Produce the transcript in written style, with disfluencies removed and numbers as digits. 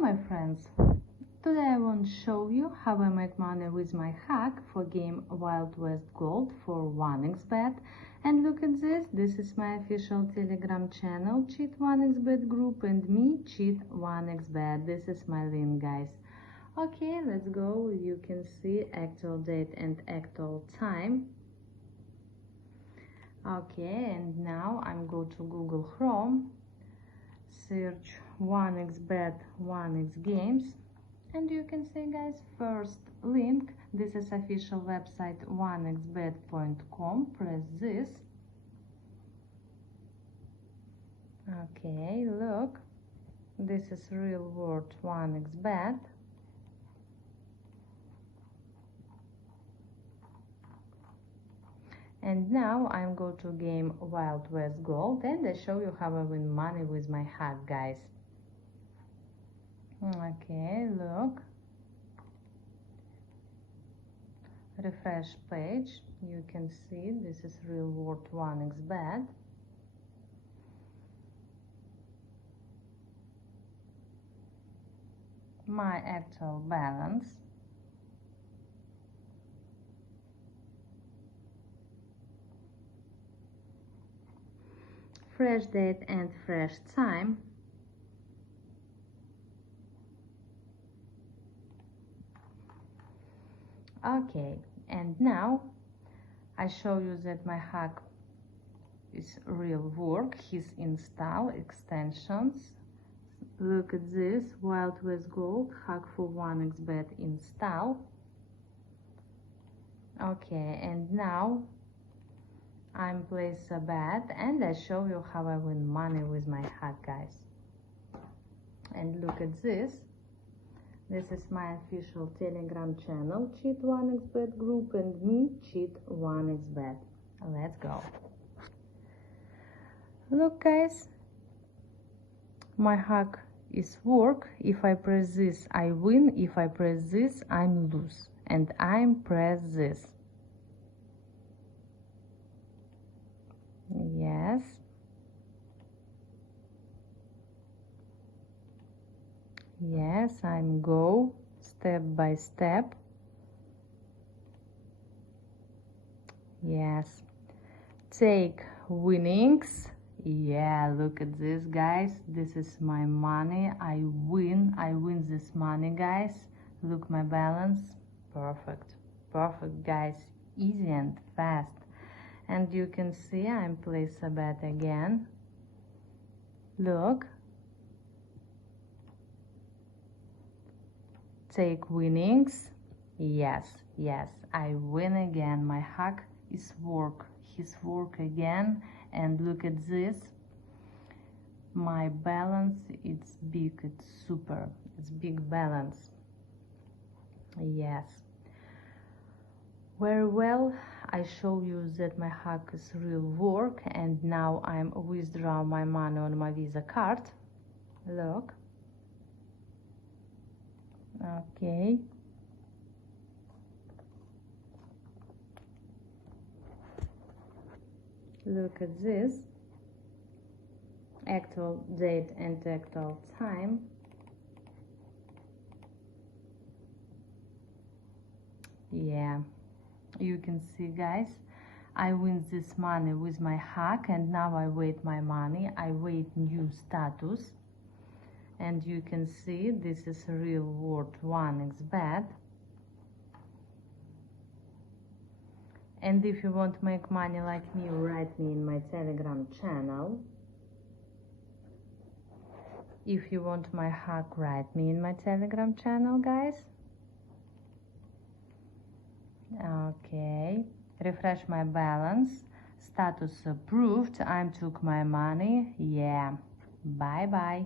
Hello my friends, today I want to show you how I make money with my hack for game Wild West Gold for 1xBet. And look at this is my official Telegram channel, Cheat 1xBet group, and me, Cheat 1xBet. This is my link, guys. Okay, let's go. You can see actual date and actual time. Okay, and now I'm go to Google Chrome, search 1xBet 1XGames, and you can see, guys, first link. This is official website 1xbet.com. Press this. Okay, look, this is real world 1xBet. And now I'm go to game Wild West Gold, and I show you how I win money with my hack, guys. Okay, look, refresh page. You can see this is real world 1xBet. My actual balance. Fresh date and fresh time. Okay, and now I show you that my hack is real work. His install extensions. Look at this, Wild West Gold hack for 1xBet install. Okay, and now I'm place a bet, and I show you how I win money with my hack, guys. And look at this. This is my official Telegram channel, Cheat 1xBet group, and me, Cheat 1xBet. Let's go. Look, guys, my hack is work. If I press this, I win. If I press this, I'm lose. And I'm press this. Yes. Yes, I'm go step by step. Yes. Take winnings. Yeah, look at this, guys. This is my money. I win this money, guys. Look my balance. Perfect. Perfect, guys. Easy and fast. And you can see I'm place a bet again. Look. Take winnings. Yes, yes, I win again. My hack is work. His work again. And look at this. My balance, it's big, it's super. It's big balance. Yes. Very well. I show you that my hack is real work, and now I'm withdraw my money on my Visa card. Look. Okay. Look at this. Actual date and actual time. Yeah. You can see, guys, I win this money with my hack, and now I wait my money. I wait new status. And you can see this is a real world 1xBet. And if you want to make money like me, write me in my Telegram channel. If you want my hack, write me in my Telegram channel, guys. Okay, refresh my balance. Status approved. I took my money. Yeah, bye bye.